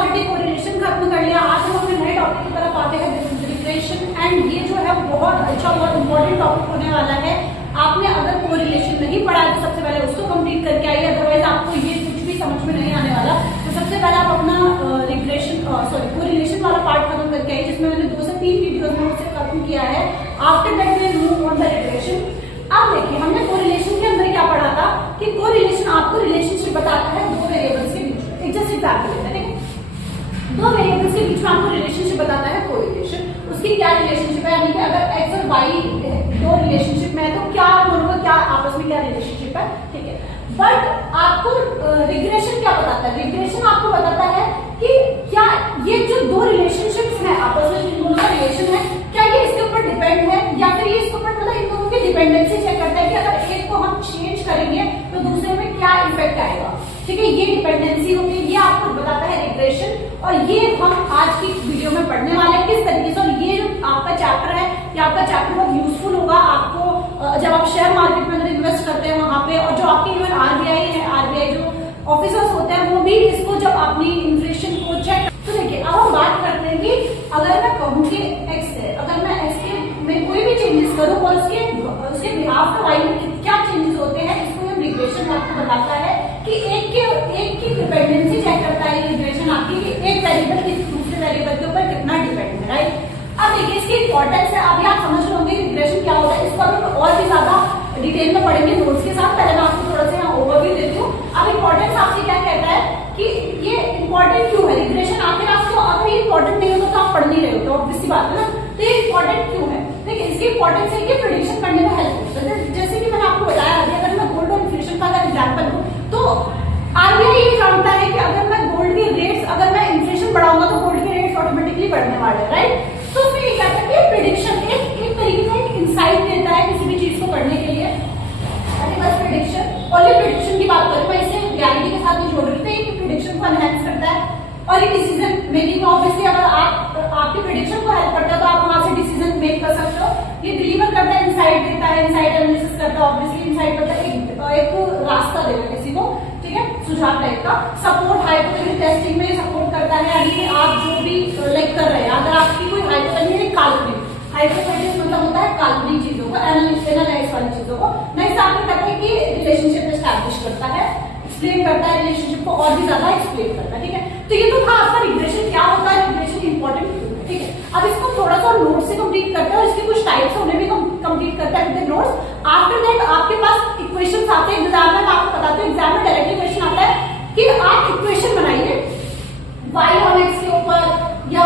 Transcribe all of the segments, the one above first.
Already correlation खत्म कर लिया। आज हम अपने नए टॉपिक की तरफ आते हैं, रिग्रेशन। एंड ये जो है बहुत अच्छा, बहुत इंपॉर्टेंट टॉपिक होने वाला है। आपने अगर कोरिलेशन नहीं पढ़ा है तो सबसे पहले उसको कंप्लीट करके आइए, अदरवाइज आपको ये कुछ भी समझ में नहीं आने वाला। तो सबसे पहले आप अपना कोरिलेशन वाला पार्ट खत्म करके आइए, जिसमें मैंने 2 से 3 वीडियोस में उसे खत्म किया है। After that we move on the regression. अब देखिए, हमने कोरिलेशन के अंदर क्या पढ़ा था कि कोरिलेशन आपको रिलेशनशिप बताता है दो वेरिएबल्स के बीच में। एक जैसे एग्जांपल लेते हैं, दो वेरिएबल्स के बीच में आपको रिलेशनशिप बताता है कोरिलेशन। उसकी क्या रिलेशनशिप है, यानी कि अगर एक्स और वाई दो रिलेशनशिप में है तो क्या दोनों क्या आपस में क्या रिलेशनशिप है, ठीक है। बट आपको रिग्रेशन क्या बताता है? रिग्रेशन आपको बताता है कि क्या ये जो दो रिलेशनशिप्स हैं आपस में, जिन दोनों का रिलेशन है, क्या ये इसके ऊपर डिपेंड है या फिर ये इसके ऊपर, मतलब इन दोनों की डिपेंडेंसी चेक करता है कि अगर एक को हम चेंज करेंगे तो दूसरे में क्या इफेक्ट आएगा, ठीक है। ये डिपेंडेंसी होती है, ये आपको बताता है रिग्रेशन। और ये हम आज की वीडियो में पढ़ने वाले हैं किस तरीके से। और ये जो आपका चैप्टर है, ये आपका चैप्टर बहुत यूजफुल होगा आपको जब आप शेयर मार्केट में अगर इन्वेस्ट करते हैं वहां पे। और जो आपके इवन आरबीआई है, आरबीआई जो ऑफिसर्स होते हैं वो भी इसको जब अपनी इन्फ्लेशन को चेक। तो देखिए, अब हम बात करते हैं कि अगर मैं कहूँ कि एक्स है, अगर मैं एक्स के में कोई भी चेंजेस करूँ और उसके बिहाफ पर वाई में क्या चेंजेस होते हैं, इसको हम रिग्रेशन आपको बताता है कि एक की डिपेंडेंसी चेक करता है रिग्रेशन आपकी, कि एक वेरिएबल दूसरे वेरिएबल के ऊपर कितना डिपेंड है, राइट। अब देखिए, इसकी इंपॉर्टेंस है, अभी आप समझ लोगे रिग्रेशन क्या होता है। इसको अभी और भी ज्यादा डिटेल में पढ़ेंगे नोट्स के साथ। पहले मैं आपको थोड़ा सा यहाँ ओवरव्यू देती हूँ। अब इंपॉर्टेंस आपसे क्या कहता है कि ये इंपॉर्टेंट क्यों है रिग्रेशन, आखिर आपको अगर ये इंपॉर्टेंट नहीं होता तो आप पढ़ नहीं रहे हो, तो ऑब्वियस सी बात है ना। तो ये इंपॉर्टेंट क्यों है? देखिए, इसकी इंपॉर्टेंस है कि प्रेडिक्शन करने में हेल्प करता है। जैसे कि मैंने आपको बताया, अगर मैं गोल्ड और इन्फ्लेशन का अगर एग्जाम्पल दूं तो आरबीआई ये जानता है कि अगर मैं गोल्ड के रेट्स, अगर मैं इन्फ्लेशन बढ़ाऊंगा तो गोल्ड के रेट्स ऑटोमेटिकली बढ़ने वाले हैं, राइट। तो फिर ये कहता है कि प्रेडिक्शन एक तरीके का एक इंसाइट देता है किसी भी चीज को करने के लिए। अरे बस प्रेडिक्शन, और ये प्रेडिक्शन की बात करें, मैं इसे रियलिटी के साथ जोड़ रही थी कि प्रेडिक्शन को एनहांस करता है। और ये डिसीजन मेकिंग में ऑब्वियसली अगर आपकी प्रेडिक्शन को हेल्प करता है तो आप वहां से डिसीजन मेक कर सकते हो। ये डिलीवर करता है, इंसाइट देता है, इंसाइट एनालिसिस करता है, ऑब्वियसली इंसाइट करता है एक रास्ता देगा किसी को, ठीक है, सुझाव टाइप का। सपोर्ट हाइपोथेसिस टेस्टिंग में सपोर्ट करता है, यानी कि आप जो भी लाइक कर रहे हैं, अगर आपकी कोई हाइपोथेसिस काल्पनिक, हाइपोथेसिस मतलब होता है काल्पनिक चीजों को, एनालाइज वाली चीजों को, नहीं साथ में कहते हैं कि रिलेशनशिप एस्टैब्लिश करता है, एक्सप्लेन करता है, रिलेशनशिप को और भी ज्यादा एक्सप्लेन करता है, ठीक है। तो ये तो था आपका रिग्रेशन क्या होता है, रिग्रेशन इंपॉर्टेंट क्यों है, ठीक है। अब इसको थोड़ा सा नोट से कंप्लीट करते हैं और इसके कुछ टाइप्स उन्हें भी कंप्लीट करते हैं विद नोट्स। आफ्टर दैट आपके पास इक्वेशंस आते हैं एग्जाम में, आपको बताते हैं एग्जाम में डायरेक्टली क्वेश्चन आता है कि आप इक्वेशन बनाइए y और x के ऊपर या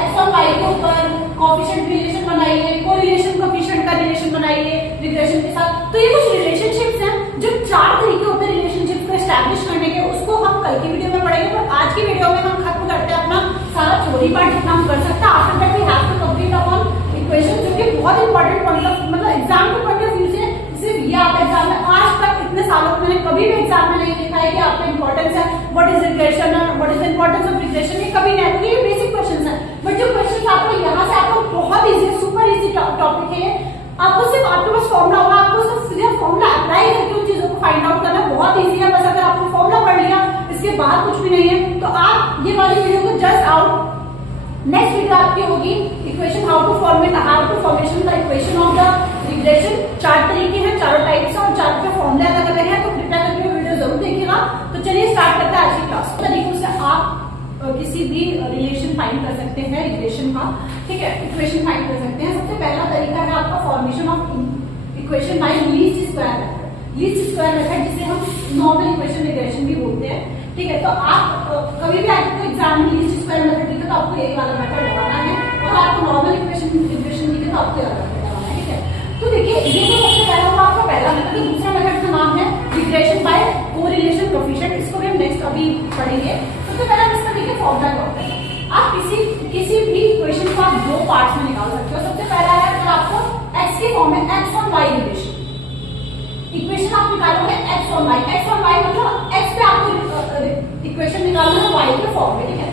x और y के ऊपर कोएफिशिएंट रिलेशन बनाइए, कोरिलेशन कोएफिशिएंट का रिलेशन बनाइए रिग्रेशन के साथ। तो ये कुछ रिलेशनशिप्स हैं जो 4 तरीके होते हैं रिलेशनशिप को एस्टैब्लिश करने के, उसको हम कल की वीडियो में पढ़ेंगे। पर आज की वीडियो में हम खत्म करते हैं अपना सारा थ्योरी पार्ट जितना हम कर सकते हैं। After that we have to complete upon equation, जो कि बहुत इंपॉर्टेंट पॉइंट ऑफ, मतलब एग्जाम के पॉइंट ऑफ व्यू से सिर्फ ये आप एग्जाम में आज तक इतने सालों में मैंने कभी भी एग्जाम में नहीं देखा है कि आपका इंपॉर्टेंस है व्हाट इज रिग्रेशन और what is importance of regression, ये कभी नहीं आती। ये बेसिक क्वेश्चंस हैं, बट जो क्वेश्चंस आपको यहाँ से आपको बहुत इजी, सुपर इजी टॉपिक है। आपको सिर्फ आपके पास फॉर्मुला होगा, आपको सिर्फ फॉर्मुला अप्लाई करके उन चीजों को फाइंड आउट करना बहुत इजी है। बस अगर आपने फॉर्मुला पढ़ लिया, इसके बाद कुछ भी नहीं है, तो आप ये वाली वीडियो को जस्ट आउट। नेक्स्ट वीडियो आपकी होगी equation how to formation the equation of the regression. 4 तरीके हैं, चारों टाइप्स हैं और 4 के फॉर्मुले अलग अलग हैं, तो कृपया करके वीडियो जरूर देखिएगा। तो चलिए स्टार्ट करते हैं आज की क्लास। तरीकों से आप किसी भी रिलेशन फाइंड कर सकते हैं रिग्रेशन का, ठीक है, इक्वेशन फाइंड कर सकते हैं। सबसे पहला तरीका है आपका formation of equation by least square method. Least square method जिसे हम नॉर्मल इक्वेशन रिग्रेशन भी बोलते हैं, ठीक है। तो आप कभी भी आपको एग्जाम में लीस्ट स्क्वायर मेथड दिखे तो आपको एक वाला मेथड लगाना है, और आपको नॉर्मल इक्वेशन रिग्रेशन दिखे तो आपको एक वाला मेथड लगाना है, ठीक है। तो देखिए, ये तो सबसे पहला हुआ आपका पहला मेथड। दूसरा मेथड का नाम है रिग्रेशन बाय कोरिलेशन कोएफिशिएंट, इसको भी हम नेक्स्ट अभी पढ़ेंगे। सबसे पहला इसका देखिए फॉर्मूला क्या होता है। आप किसी भी इक्वेशन को आप 2 पार्ट्स में निकाल सकते हो। सबसे पहला है अगर आपको x के फॉर्म में x और y रिलेशन इक्वेशन आप निकालोगे x और y मतलब x पे आपको इक्वेशन निकालना है y के फॉर्म में, ठीक है।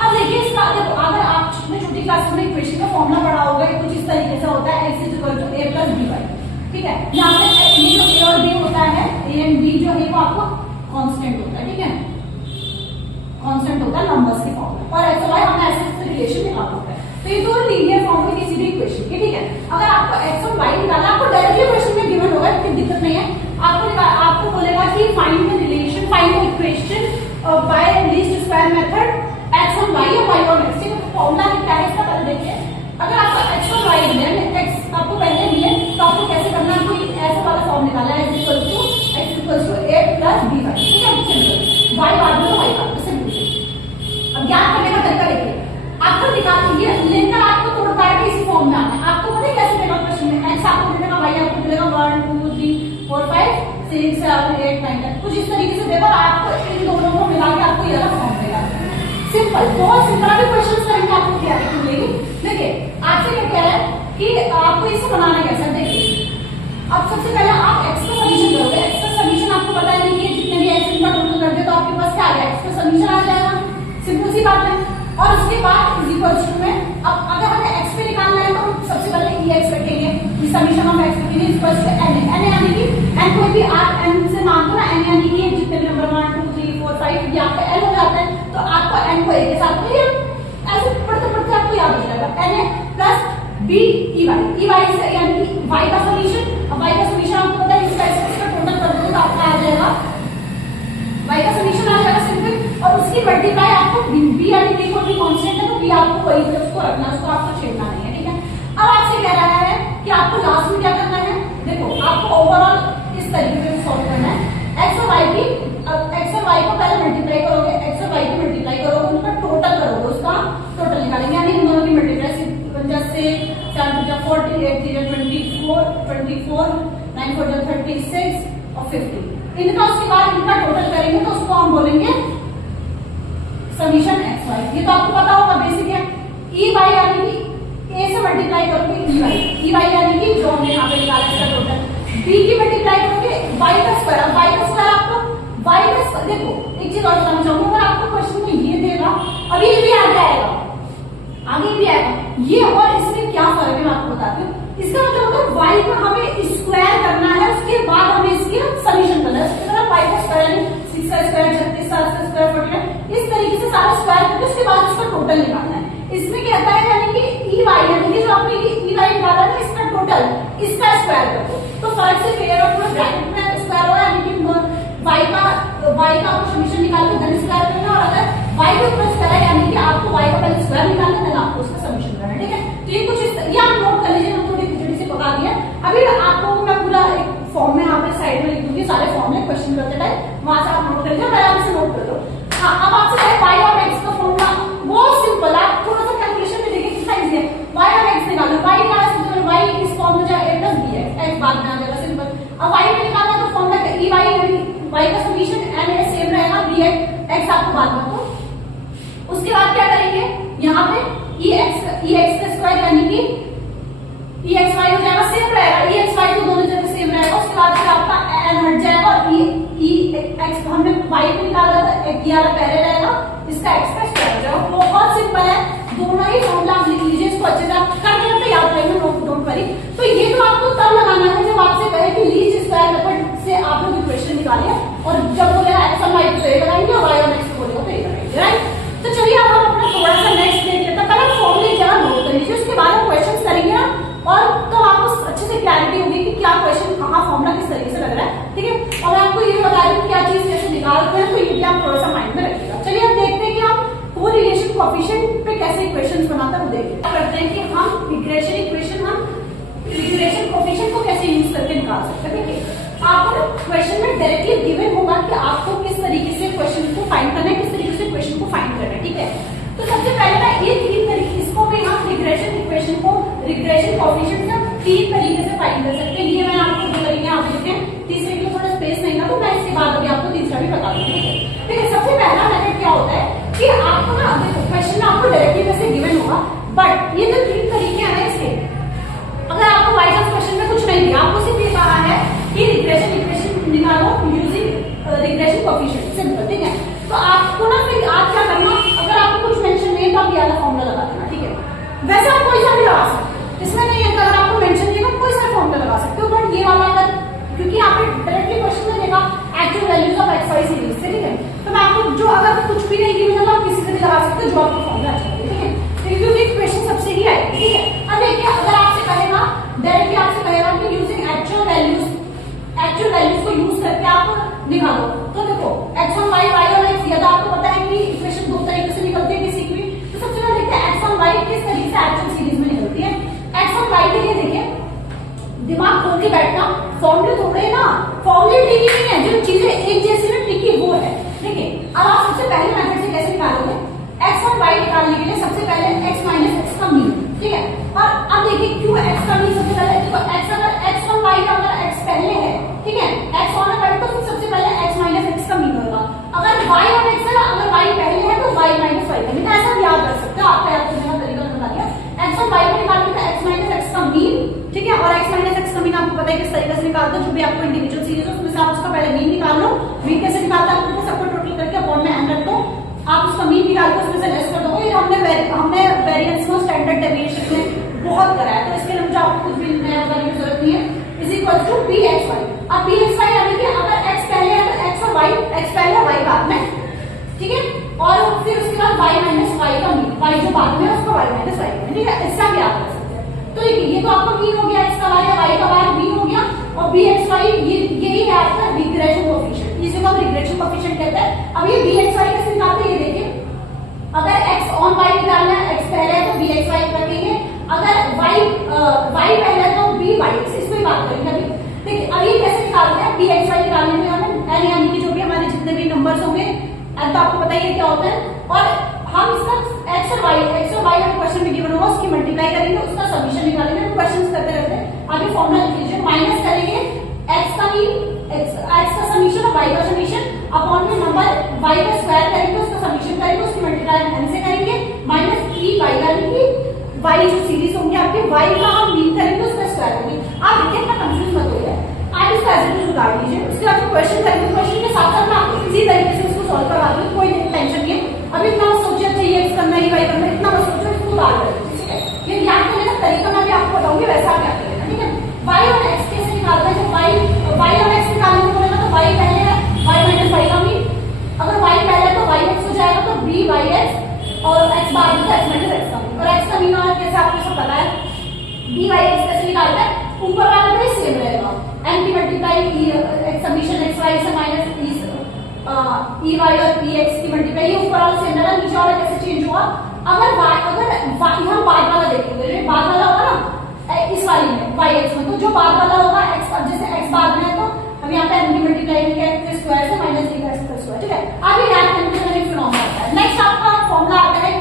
अब देखिए इसका अगर आप छोटी क्लास में इक्वेशन का फॉर्मूला पढ़ा होगा, कुछ इस तरीके से होता है x = a + by, ठीक है। यहाँ पे ये जो a और b होता है, a एंड b जो है वो आपको कांस्टेंट होता है, ठीक है, कांस्टेंट अरेंजमेंट होता है नंबर्स के फॉर्म में, और एक्स वाई हमें ऐसे रिलेशन निकालना होता है। तो ये तो लीनियर फॉर्म में किसी भी इक्वेशन की, ठीक है। अगर आपको एक्स और वाई निकालना, आपको डायरेक्टली क्वेश्चन में गिवन होगा, कोई दिक्कत नहीं है। आपको बोलेगा कि find the relation, find the equation by least square method x on y और वाई ऑन एक्स। ठीक है, फॉर्मूला क्या है इसका पहले देखिए। अगर आपको एक्स और वाई दिया है, एक्स आपको पहले दिए, तो आपको कैसे करना है, कोई ऐसा वाला फॉर्म निकालना है, x equals to a plus b y. ठीक है, सिंपल, वाई बाद में वाई बाद में सिंपल। अब ज्ञात करने का तरीका देखिए, आपको निकाल ये लेकर आपको तोड़ पाएगा इसी फॉर्म में आना है। आपको पता है कैसे देगा क्वेश्चन में, x आपको देगा, y आपको मिलेगा 1 2 3 4 5 6 7 8 9 10, कुछ इस तरीके से देगा और आपको इन दोनों को मिला के आपको ये वाला फॉर्म देगा। सिंपल, बहुत सिंपल भी क्वेश्चन करेंगे, आपको क्लैरिटी मिलेगी। देखिए आपसे क्या कह रहा है कि आपको इसे बनाना कैसा है। देखिए अब सबसे पहले आप x का सॉल्यूशन करोगे। x का सॉल्यूशन आपको पता है कि जितने भी x इनका टोटल कर दे तो आपके पास क्या आ गया, x का सॉल्यूशन आ जाएगा, सिंपल सी बात है। और उसके बाद इज इक्वल्स टू में, अब अगर हमें x पे निकालना है तो हम सबसे पहले ex रखेंगे, ये समीशन ऑफ x रखेंगे इक्वल्स टू n, n यानी कि n कोई भी आप n से मान दो ना, n यानी कि जितने भी नंबर 1 2 3 4 5 ये आपका n हो जाता है, तो आपको n को a के साथ में ऐसे पढ़ते पढ़ते आपको याद हो जाएगा, na प्लस b ey से यानी कि y का सॉल्यूशन। अब y का सॉल्यूशन आपको पता है, इसका टोटल कर दो तो आपका आ जाएगा y का सॉल्यूशन आ जाएगा सिंपल, और उसकी मल्टीप्लाई आपको b यानी b को भी कांस्टेंट है तो b आपको वही पे उसको रखना है, उसको आपको छेड़ना नहीं है। ठीक है, अब आपसे कह रहा है कि आपको लास्ट में क्या करना है। देखो आपको ओवरऑल इस तरीके से सॉल्व करना है, x और y की, अब x और y को पहले मल्टीप्लाई करोगे, x और y को मल्टीप्लाई करोगे, उनका टोटल करोगे, उसका टोटल निकालेंगे, यानी इन दोनों की मल्टीप्लाई जैसे 7 2 40 8 3 24 24 9 4 36 और 50, इनका उसके बाद इनका टोटल करेंगे तो उसको हम बोलेंगे समीशन एक्स वाई। ये तो आपको पता होगा, बेसिक है। ई वाई यानी कि ए से मल्टीप्लाई करोगे ई वाई यानी कि जो हमने यहाँ पे निकाला इसका टोटल, बी की मल्टीप्लाई करोगे वाई का स्क्वायर। अब वाई का स्क्वायर आपको वाई का, देखो एक चीज और बताना चाहूंगा, अगर आपको क्वेश्चन में ये देगा, अब ये भी आगे आएगा, आगे भी आएगा ये, और इसमें क्या फर्क है मैं आपको बताती हूँ। इसका मतलब होता है वाई को हमें स्क्वायर करना है, उसके बाद हमें इसके सॉल्यूशन करना है। उसके बाद वाई का स्क्वायर यानी 6 का स्क्वायर 36 7 का स्क्वायर 49, इस तरीके से सारा स्क्वायर करके उसके बाद इसका टोटल निकालना है। इसमें कहता है यानी कि ई वाई यानी कि जो आपने ई वाई निकाला है इसका टोटल, इसका स्क्वायर कर दो, तो फर्क से क्लियर हो, पूरा ब्रैकेट में स्क्वायर हो, यानी कि वाई का आपको सॉल्यूशन निकाल के धन स्क्वायर करना, और अगर वाई के ऊपर स्क्वायर है यानी कि आपको वाई का पहले स्क्वायर निकालना है, आपको उसका सॉल्यूशन करना है। ठीक है, तो ये कुछ ये आप नोट कर लीजिए, हम थोड़ी खिचड़ी से पका दिया। अभी आपको मैं पूरा एक फॉर्म में यहाँ पे साइड में लिख दूंगी सारे फॉर्म में क्वेश्चन करते टाइम, वहां से आप नोट कर लीजिए, आराम से नोट कर लो। हाँ, अब आपसे कहे वाई और एक्स का फॉर्मूला बहुत सिंपल, आप थोड़ा सा कैलकुलेशन में देखिए कितना इजी है। वाई और एक्स निकालना, वाई का सिंपल, वाई इस फॉर्म में जाए a प्लस b है, एक्स बाद में आ जाएगा सिंपल। अब वाई में निकालना तो फॉर्मूला ई वाई यानी वाई का सॉल्यूशन एन ए सेम रहेगा, बी एक्स आपको बाद में। तो उसके बाद क्या करेंगे, यहाँ पे ई एक्स का स्क्वायर यानी कि ई एक्स वाई हो जाएगा, सेम रहेगा, ई एक्स वाई तो दोनों जगह सेम रहेगा। उसके बाद फिर आपका एन हट जाएगा और ई एक्स हमने वाई को निकाला था, एक ये वाला पहले रहेगा, इसका एक्स का स्क्वायर हो जाएगा। बहुत सिंपल है, दोनों ही फॉर्मूला आप लिख लीजिए, इसको अच्छे से आप करने तो याद रहेंगे, डोंट वरी। तो ये तो आपको तब लगाना है जब आपसे कहे कि लीस्ट स्क्वायर मेथड से आप लोग इक्वेशन निकालिए, और जब बोलेगा एक्स और वाई तो ये लगाएंगे और वाई और एक्स को बोलेगा तो ये लगाएंगे, राइट। तो चलिए अब हम अपना थोड़ा सा नेक्स्ट देख लेते हैं। पहले फॉर्मूले जरा नोट कर लीजिए, उसके बाद हम क्वेश्चन करेंगे ना, और तो आपको अच्छे से क्लैरिटी होगी कि क्या क्वेश्चन कहाँ फॉर्मूला किस तरीके से लग रहा है। ठीक है, और मैं आपको ये बता रही हूँ क्या चीज कैसे निकालते हैं, तो ये भी आप थोड़ा सा माइंड में रखिएगा। चलिए अब देखते हैं कि हम कोरिलेशन कोएफिशिएंट पे कैसे इक्वेशंस बनाते हैं वो देखिए। करते हैं कि हम रिग्रेशन इक्वेशन, हम रिग्रेशन कोएफिशिएंट को कैसे यूज करके निकाल सकते हैं। देखिए आपको क्वेश्चन में डायरेक्टली गिवन होगा कि आपको किस तरीके से क्वेश्चन को फाइंड करना है, किस तरीके से क्वेश्चन को फाइंड करना है। ठीक है, तो सबसे पहले मैं ये 3 तरीके, इसको भी हम रिग्रेशन इक्वेशन को रिग्रेशन कोएफिशिएंट से 3 तरीके से फाइंड कर सकते हैं। ये मैं आपको जो करेंगे आप देखते हैं, तीसरे के लिए थोड़ा स्पेस नहीं था तो मैं इसके बाद अभी आपको तीसरा भी बता दूंगी। ठीक है, सबसे पहला मेथड क्या होता है कि आपको ना देखो क्वेश्चन आपको डायरेक्टली वैसे गिवन होगा, बट ये जो 3 तरीके हैं ना इसके, अगर आपको बाई चांस क्वेश्चन में कुछ नहीं दिया, आपको सिर्फ ये कहा है कि रिग्रेशन इक्वेशन निकालो यूजिंग रिग्रेशन कोएफिशिएंट, सिंपल। ठीक है, तो आपको ना फिर आप क्या करना, अगर आपको कुछ मेंशन नहीं है तो आप ये वाला फॉर्मूला लगा देना। ठीक है, वैसे आप कोई सा भी लगा सकते हो, इसमें नहीं है अगर आपको मेंशन नहीं है कोई सा फॉर्मूला लगा सकते हो, बट ये वाला अगर, क्योंकि आपने डायरेक्टली क्वेश्चन में देखा actual values of x y series से, ठीक है, तो मैं आपको जो अगर कुछ भी नहीं गिवन है तो आप किसी से भी लगा सकते हो जो आपको फॉर्मूला अच्छा लगे, ठीक है, क्योंकि क्वेश्चन सबसे ही आएगा, ठीक है। अब देखिए अगर आपसे कहेगा डायरेक्टली आपसे कहेगा कि यूजिंग एक्चुअल वैल्यूज को यूज करके आप निकालो, तो देखो x1 y y और x, ये तो आपको पता है कि इक्वेशन दो तरीके से निकलती है किसी की। तो सबसे पहले देखते हैं x1 y किस तरीके से एक्चुअल सीरीज में निकलती है। x1 y के लिए देखिए दिमाग खोल के बैठना, फॉर्मूले थोड़े ना, फॉर्मूले ट्रिकी नहीं है, जो चीजें एक जैसी ना ट्रिकी वो है, ठीक है। अब आप सबसे पहले मेथड से कैसे निकालोगे, x1 y निकालने के लिए सबसे पहले x माइनस x का मीन, ठीक है। और अब देखिए क्यों x का मीन सबसे पहले, देखो x अगर x1 y का अगर x पहले है, ठीक है, x ऑन है तो फिर सबसे पहले x माइनस x का मीन होगा। अगर y और x है, अगर y पहले है तो y माइनस y का मीन, ऐसा भी याद रख सकते हो, आपका याद करने का तरीका बता दिया। x और y को निकालने का x माइनस x का मीन, ठीक है, और x माइनस x का मीन आपको पता है किस तरीके से निकालते हैं, जो भी आपको इंडिविजुअल सीरीज हो उसमें से आप उसका पहले मीन निकाल लो। मीन कैसे निकालते हैं, आपको सबको टोटल करके अपॉन में n रख दो, आप उसका मीन निकाल के उसमें से लेस कर दोगे। ये हमने वेरिएंस को स्टैंडर्ड डेविएशन में बहुत करा है, तो इसके लिए मुझे आपको कुछ भी नया करने की जरूरत नहीं है। इज इक्वल टू pxy, अब pxy यानी कि अगर x पहले है तो x और y, x पहले है y बाद में, ठीक है, और फिर उसके बाद y माइनस y का मीन, y जो बाद में है उसको y माइनस y का, ठीक है, इसका भी आप कर सकते हैं। तो ये तो आपका मीन हो गया, x का y है, y का y मीन हो गया, और pxy यही है आपका रिग्रेशन कोएफिशिएंट, इसे हम रिग्रेशन कोएफिशिएंट कहते हैं। अब ये pxy कैसे निकालते हैं, ये देखिए अगर x ऑन y निकालना है, x पहले है तो pxy रखेंगे, अगर y पहले है तो pyx, इस पे बात करेंगे अभी। देखिए अब ये कैसे निकालते हैं, pxy निकालने में हमें n यानी कि जो भी हमारे जितने भी नंबर्स होंगे, n तो आपको पता ही है क्या होता है, और हम इसका x और y हमें क्वेश्चन में गिवन होगा, उसकी मल्टीप्लाई करेंगे, उसका समीशन निकालेंगे, तो क्वेश्चंस करते रहते हैं। अभी फॉर्मूला लिख लीजिए, माइनस करेंगे x का मीन, x का समीशन और y का समीशन, अपॉन में नंबर y का स्क्वायर करेंगे, उसका समीशन करेंगे, उसकी मल्टीप्लाई n से करेंगे, माइनस py यानी कि y जो सीरीज होंगी आपके y का हम मीन करेंगे, उसका स्क्वायर करेंगे। आप देखिए इतना कंफ्यूज मत होइए, आप इसका एज इट इज उतार लीजिए, उसके बाद क्वेश्चन करेंगे, क्वेश्चन के साथ साथ मैं आपको इजी तरीके से उसको सॉल्व करवा दूंगी, कोई टेंशन नहीं है। अभी इतना मत सोचिए अच्छा ये x करना है y करना है, इतना मत सोचो, इसको उतार दीजिए, ठीक है। ये याद करने का तरीका मैं भी आपको बताऊंगी, वैसा आप याद करेगा, ठीक है। y और x कैसे निकालते हैं, जब y और x निकालने को बोलेगा तो y पहले है, y माइनस y का मीन, अगर y पहले है तो yx हो जाएगा, तो byx, और x बाद में x माइनस x का मीन, और x का मीन और कैसे आपको सब पता है, byx कैसे निकालता है, ऊपर वाला तो सेम रहेगा, n की मल्टीप्लाई x समीशन xy से माइनस ey और px की मल्टीप्लाई, ये ऊपर वाला सेम रहेगा, नीचे वाला कैसे चेंज होगा, अगर हम बाद वाला देखेंगे, जो बाद वाला होगा ना इस वाली में yx में, तो जो बाद वाला होगा x, जैसे x बाद में है तो हम यहाँ पे n की मल्टीप्लाई करेंगे x स्क्वायर से माइनस e का स्क्वायर, ठीक है। अब ये याद करने का एक फॉर्मूला आता है, नेक्स्ट आपका फॉर्मूला आता है,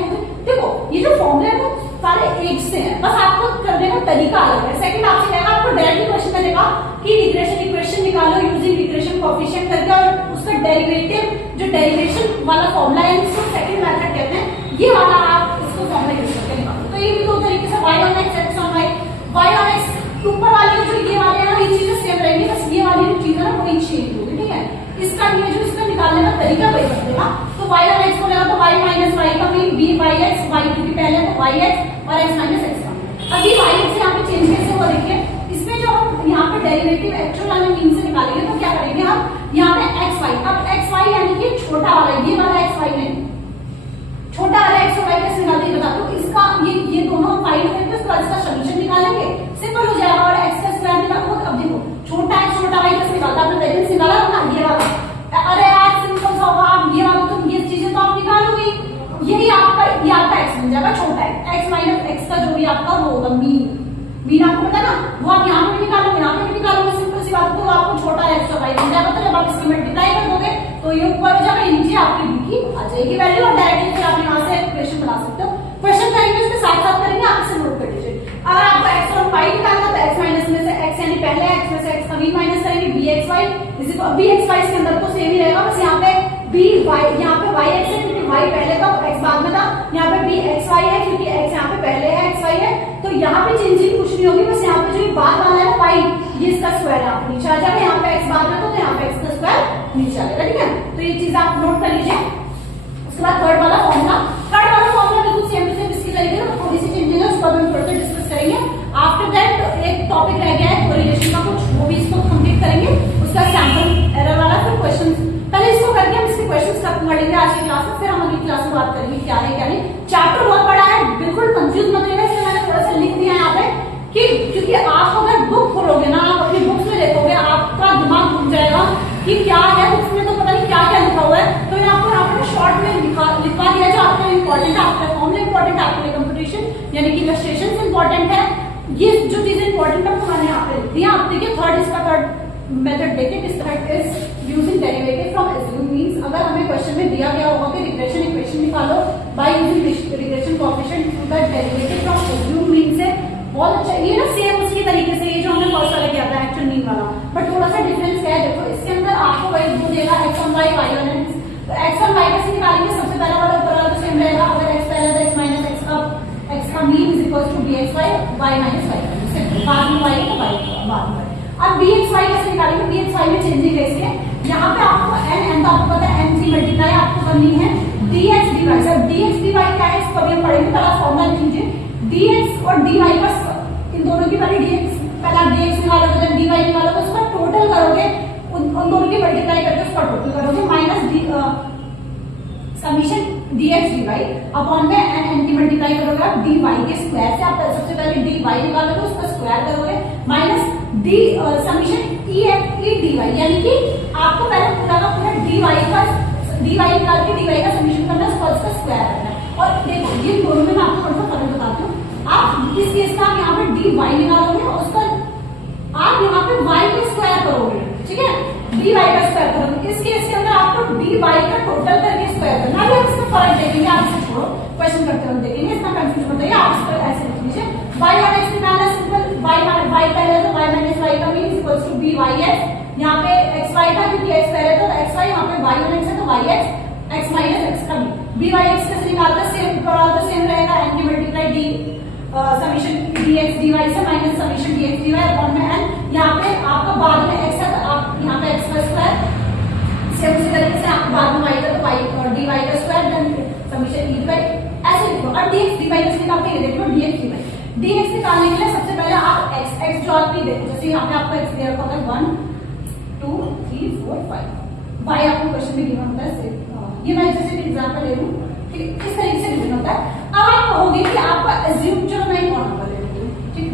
देखो ये जो फॉर्मूले हैं वो सारे एक से हैं, बस आपको करने का तरीका अलग है। सेकंड आपसे कहेगा, आपको डायरेक्टली क्वेश्चन करेगा कि रिग्रेशन इक्वेशन निकालो यूजिंग रिग्रेशन कोएफिशिएंट करके, और उसका डेरिवेटिव जो डेरिवेशन वाला फॉर्मूला है इसको सेकंड मेथड कहते हैं, ये वाला आप इसको फॉर्मूला यूज करके निकालो। तो ये भी दो तरीके से y on x, x on y on x ऊपर वाले जो ये वाले हैं ना, ये चीजें सेम रहेंगी, बस ये वाली जो चीज है ना वही चेंज होगी, ठीक है। इसका ये जो इसका निकालने का तरीका वही बदलेगा, तो y on x बोलेगा तो y माइनस y का मीन byx, y क्योंकि पहले है तो yx और x माइनस x का मीन। अब ये yx यहाँ पे चेंज कैसे हुआ देखिए, इसमें जो हम यहाँ पे डेरिवेटिव एक्चुअल वाले मीन से निकालेंगे तो क्या करेंगे हम, यहाँ पे xy, अब xy यानी कि छोटा वाला, ये वाला xy नहीं, छोटा वाला x और y कैसे निकालते हैं बता दो, इसका ये दोनों हम फाइंड करके उसके बाद इसका सॉल्यूशन निकालेंगे, सिंपल हो जाएगा, और x का स्क्वायर निकालो। अब देखो छोटा x छोटा y कैसे निकालता है, आपने वैरिएंस निकाला ना, ये वाला, अरे यार सिंपल सा होगा, आप ये वाला तो ये चीजें तो आप निकालोगे, यही आपका ये आपका x बन जाएगा, छोटा है x माइनस x का जो भी आपका वो होगा मीन आपको पता ना, वो आप यहाँ पे भी निकालोगे, यहाँ पे भी निकालोगे, सिंपल सी बात, तो आपको छोटा x और y बन जाएगा। तो जब आप इसकी मल्टीप्लाई कर दोगे तो ये ऊपर हो जाएगा, नीचे आपकी b की आ जाएगी वैल्यू, और डायरेक्टली फिर आप यहाँ से क्वेश्चन बना सकते हो। क्वेश्चन करेंगे उसके साथ साथ करेंगे, आप इसे नोट कर लीजिए। अगर आपको x और y निकालना तो x माइनस में से x यानी पहले x में से x का मीन माइनस करेंगे, bxy bxy इसके अंदर तो सेम ही रहेगा, बस यहाँ पे by यहाँ पे yx है क्योंकि y पहले था x बाद में था, यहाँ पे bxy है क्योंकि x यहाँ पे पहले है xy है, तो यहाँ पे चेंजिंग कुछ नहीं होगी, बस यहाँ पे जो बाद वाला है y, ये इसका स्क्वायर यहाँ पे नीचे आ जाएगा, यहाँ पे x बाद में तो यहाँ पे x का स्क्वायर नीचे आ जाएगा, ठीक है। तो ये चीज आप नोट कर लीजिए। उसके बाद थर्ड वाला फॉर्मूला बिल्कुल सेम टू सेम इसकी तरीके से, थोड़ी सी चेंजिंग है, उसको हम थोड़ा सा डिस्कस करेंगे। आफ्टर दैट एक टॉपिक रह गया है कोरिलेशन का कुछ, वो भी इसको कंप्लीट करेंगे, उसका सैंपल एरर वाला, फिर क्वेश्चन, पहले इसको करके हम इसके क्वेश्चन लेंगे आज की क्लास में, फिर हम अगली क्लास में बात करेंगे क्या है क्या नहीं। चैप्टर बहुत बड़ा है, बिल्कुल कंफ्यूज मत होइएगा, इसलिए मैंने थोड़ा सा लिख दिया यहाँ पे कि क्योंकि आप अगर बुक खोलोगे ना, आप अपनी बुक्स में देखोगे, आपका दिमाग घूम जाएगा कि क्या है बुक्स में, तो पता नहीं क्या क्या लिखा हुआ है। तो मैं आपको यहाँ पर शॉर्ट में लिखवा दिया जो आपके लिए इंपॉर्टेंट है, आपके फॉर्मूला इंपॉर्टेंट है, आपके लिए कंप्यूटेशन यानी कि इलस्ट्रेशन इंपॉर्टेंट है। ये जो चीजें इंपॉर्टेंट है मैंने यहाँ पे लिख दिया। आप देखिए थर्ड मेथड देखिए, this method is using derivative from assume means, अगर हमें क्वेश्चन में दिया गया होगा कि रिग्रेशन इक्वेशन निकालो by using regression coefficient through the derivative from assume means है बहुत अच्छा। ये ना सेम उसी तरीके से ये जो हमने फर्स्ट वाला किया था एक्चुअल मीन वाला, बट थोड़ा सा डिफरेंस क्या है देखो, इसके अंदर आपको वही दो देगा x on y y on x, तो x ऑन y कैसे निकालेंगे, सबसे पहला वाला ऊपर वाला तो सेम रहेगा, अगर x पहला तो x माइनस x का mean is equal to dxy y minus y, बाद में y तो y बाद में। अब dxy कैसे निकालेंगे, dxy में चेंजिंग है इसके, यहाँ पे आपको n तो आपको पता है n से मल्टीप्लाई आपको करनी है dx dy, जब dx dy क्या है इसको अभी हम पढ़ेंगे, पहला फॉर्मूला लिख लीजिए, dx और dy का इन दोनों की वैल्यू dx पहला dx निकालोगे देन dy निकालोगे, उसका टोटल करोगे, उन दोनों की मल्टीप्लाई करके उसका टोटल करोगे minus summation dx dy upon में n की मल्टीप्लाई करोगे आप dy के स्क्वायर से, आप सबसे पहले dy निकालोगे उसका स्क्वायर करोगे minus d summation e dy, यानी कि आपको पहले पूरा का पूरा dy निकाल के dy का समीशन करना है, उसका स्क्वायर करना है। और देखो ये दोनों में मैं आपको थोड़ा सा फर्क बताती हूँ, आप इस केस में आप यहाँ पे dy निकालोगे और उसका आप यहाँ पे y के स्क्वायर करोगे, ठीक है, dy का स्क्वायर करोगे। इस केस के अंदर आपको dy का टोटल करके स्क्वायर करना है। अब इसमें फर्क देखेंगे, आप इसे छोड़ो, क्वेश्चन करते हुए देखेंगे, इतना कंफ्यूज मत होइए, आप इसको ऐसे लिख लीजिए y और x निकालना सिंपल, y पहले तो y माइनस y का मीन इक्वल्स टू byx, यहाँ पे xy था क्योंकि x पहले तो xy, यहाँ पे y और x है तो yx, x माइनस x का मीन byx कैसे निकालते हैं, सेम टोटल तो सेम रहेगा, n की multiply d summation dx dy से minus summation dx dy upon में n, यहाँ पे आपका बाद में x है तो आप यहाँ पे x का स्क्वायर, सेम उसी तरीके से आपको बाद में y का तो y और dy का square then summation e dy ऐसे लिखो। और dx dy कैसे निकालते हैं, देखो dx निकालने के लिए सबसे पहले आप x जो आपकी देखो, जैसे यहाँ पे आपको x दिया होता है 1 2 3 4 5, y आपको क्वेश्चन में गिवन होता है, ये मैं जैसे एग्जांपल ले लूं, ठीक है, इस तरीके से गिवन होता है। अब आप कहोगे कि आपका अज्यूम, चलो मैं एक और नंबर ले लेती हूँ, ठीक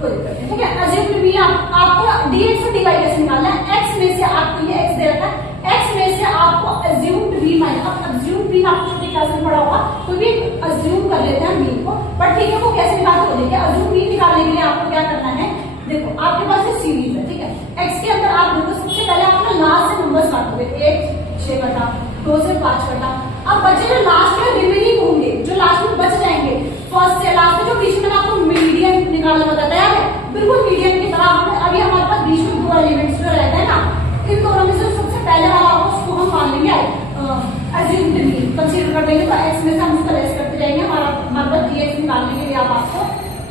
कोई दिक्कत नहीं, ठीक है, अज्यूम टू बी आपको dx और dy कैसे निकालना है, x में से आपको ये x दे रखा है, x में से आपको अज्यूम टू बी माइनस, अब अज्यूम बी आपको छोटी क्लास में पढ़ा होगा तो भी अज्यूम कर लेते हैं मीन को, बट ठीक है वो कैसे निकालते हो देखिए। अज्यूम मीन निकालने के लिए आपको क्या करना है, देखो आपके पास ये सीरीज है, ठीक है, x के अंदर आप देखो सबसे पहले आप ना लास्ट से नंबर्स काटोगे, 1 6 बटा 2 से 5 बटा, अब बचे जो लास्ट में रिमेनिंग होंगे, जो लास्ट में बच जाएंगे फर्स्ट से लास्ट में, जो बीच में आपको मीडियन निकालना बताता है, बिल्कुल मीडियन की तरह हमें अभी हमारे पास बीच में दो एलिमेंट्स जो रहते हैं ना, इन दोनों में से सबसे पहले वाला होगा उसको हम मान लेंगे अज्यूम्ड मीन, कंसीडर कर लेंगे, तो x में से हम उसको लेस करते जाएंगे, हमारा मतलब dx निकालने के लिए आप आपको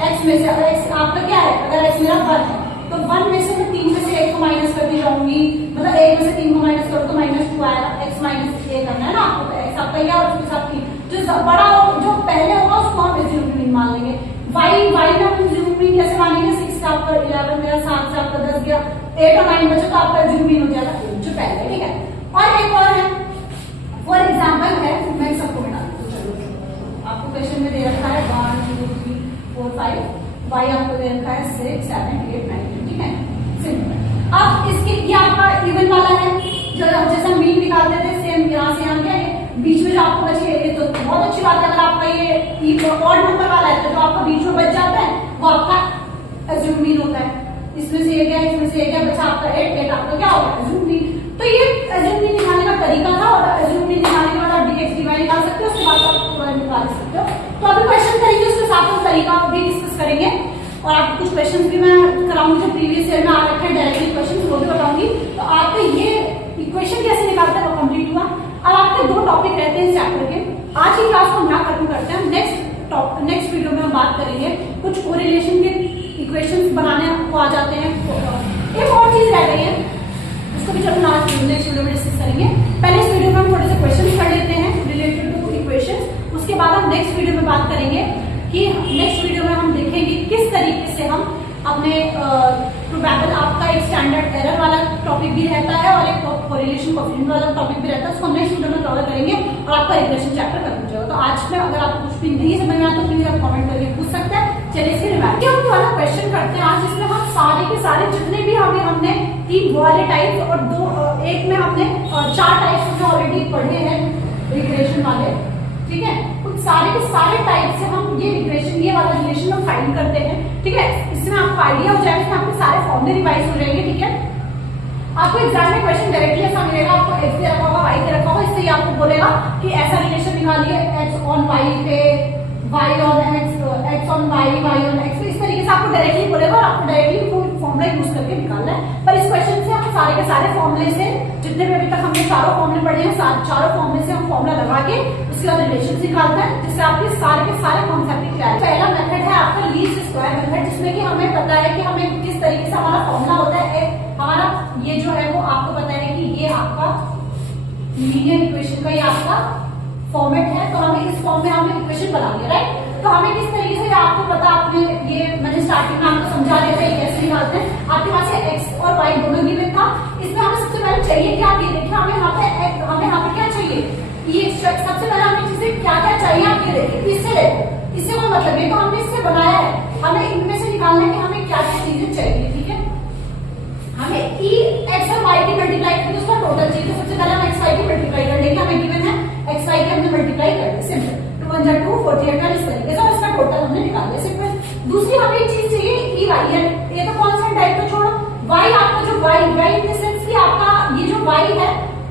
x में से, अगर x आपका क्या है, अगर x मेरा 1 है तो 1 में से मैं 3 में से 1 को माइनस करती जाऊंगी, मतलब 1 में से 3 को माइनस करो तो -2 आएगा, x माइनस a करना है ना आपको, तो x आपका क्या और उसके साथ 3 जो बड़ा जो पहले होगा उसको हम अज्यूम्ड मीन मान लेंगे। y में हम अज्यूम्ड मीन कैसे मानेंगे, 6 से आपका 11 गया, 7 से आपका 10 गया, 8 और 9 बचे तो आपका अज्यूम्ड मीन हो जाएगा जो पहले, ठीक है। और एक और है, फॉर एग्जाम्पल है, मैं सबको मिटा दूँ, चलो आपको क्वेश्चन में दे रखा है 1 2 3 4 5, y आपको दे रखा है 6 7 8 9, ठीक है, सिंपल। अब इसके ये आपका इवन वाला है, जो जैसा मीन निकालते थे सेम यहाँ से यहाँ क्या बीच में जो आपको बचे, ये तो बहुत अच्छी बात है, अगर आपका ये ऑड नंबर वाला है तो जो आपका बीच में बच जाता है वो आपका अज्यूम मीन होता है, इसमें से ये गया इसमें से ये गया, बचा आपका 8 आपका क्या होगा अज्यूम मीन। तो ये अज्यूम मीन निकालने का तरीका था, और अज्यूम मीन निकालने के बाद आप dx dy निकाल सकते हो, उसके बाद आप निकाल सकते हो। तो अभी क्वेश्चन करेंगे, उसके साथ हम तरीका भी डिस्कस करेंगे, और आपको कुछ क्वेश्चन भी मैं कराऊंगी जो प्रीवियस ईयर में आ रखे हैं डायरेक्टली क्वेश्चन, वो भी बताऊंगी। तो आपको ये इक्वेशन कैसे निकालते हैं वो कंप्लीट हुआ। अब आपके 2 टॉपिक रहते हैं इस चैप्टर के, आज की क्लास को हम यहाँ खत्म करते हैं, नेक्स्ट वीडियो में हम बात करेंगे कुछ कोरिलेशन के इक्वेशंस बनाने को आ जाते हैं, एक और चीज रह गई है उसको भी चलो नेक्स्ट वीडियो में डिस्कस करेंगे। पहले इस वीडियो में हम थोड़े से क्वेश्चन कर लेते हैं रिलेटेड टू इक्वेशंस, उसके बाद हम नेक्स्ट वीडियो में बात करेंगे कि नेक्स्ट वीडियो में हम देखेंगे किस तरीके से हम अपने प्रोबेबल, आपका एक स्टैंडर्ड एरर वाला टॉपिक भी रहता है और एक कोरिलेशन कोएफिशिएंट वाला टॉपिक भी रहता है, उसको हम नेक्स्ट वीडियो में कवर करेंगे और आपका रिग्रेशन चैप्टर खत्म हो जाएगा। तो आज में अगर आपको कुछ भी नहीं समझ में आया तो प्लीज आप कमेंट करके पूछ सकते हैं। चलिए इसके रिवाइज हम वाला क्वेश्चन करते हैं आज, जिसमें हम सारे के सारे जितने भी हमने 3 वाले टाइप्स और 2 एक में हमने 4 टाइप्स जो ऑलरेडी पढ़े हैं रिग्रेशन वाले, ठीक है, कुछ सारे के सारे टाइप से हम ये रिग्रेशन ये वाला रिलेशन हम फाइंड करते हैं, ठीक है। इसमें आपको आइडिया हो जाएगा, इसमें आपके सारे फॉर्मूले रिवाइज हो जाएंगे, ठीक है। आपको एग्जाम में क्वेश्चन डायरेक्टली ऐसा मिलेगा, आपको x दे रखा होगा, y दे रखा होगा, इससे आपको बोलेगा कि ऐसा रिलेशन निकालिए x ऑन y पे y on x on y on x, तो इस तरीके से आपको डायरेक्टली बोलेगा और आपको डायरेक्टली फॉर्मूला यूज करके निकालना है। पर इस क्वेश्चन से हम सारे के सारे फॉर्मूले से, जितने भी अभी तक हमने चारों फॉर्मूले पढ़े हैं, चारों फॉर्मूले से हम फॉर्मूला लगा के उसके बाद रिलेशन निकालते हैं, जिससे आपके सारे के सारे कॉन्सेप्ट क्लियर। पहला मेथड है आपका लीस्ट स्क्वायर मेथड, जिसमें कि हमें पता है कि हमें किस तरीके से हमारा फॉर्मूला होता है। हमारा ये जो है वो आपको पता है कि ये आपका लीनियर इक्वेशन का ये आपका फॉर्मेट है, तो हमें इस फॉर्म में हमने इक्वेशन बना लिया, राइट। तो हमें किस तरीके से आपको पता, आपने ये मैंने स्टार्टिंग में आपको समझा दिया था कैसे निकालते हैं। आपके पास ये x और y दोनों गिवन था, इसमें हमें सबसे पहले चाहिए क्या, आप ये देखिए हमें यहाँ पे क्या चाहिए, ये सबसे पहले हमें चीजें क्या क्या चाहिए आप ये देखिए, इससे देखो, इससे कोई मतलब नहीं, तो हमने इससे बनाया है, हमें इनमें से निकालना है कि हमें क्या क्या चीजें चाहिए, ठीक है। हमें e x और y की मल्टीप्लाई करके उसका टोटल चाहिए, तो सबसे पहले हम x y की मल्टीप्लाई कर लेंगे, हमें गिवन है x y की हमने मल्टीप्लाई कर दी, सिंपल 2 1 2 48 इस तरीके से इसका टोटल हमने निकाल लिया, सिंपल। दूसरी हमें एक चीज चाहिए e y है, ये तो कांस्टेंट है, तो छोड़ो y, आपका जो y इन द सेंस कि आपका ये जो y है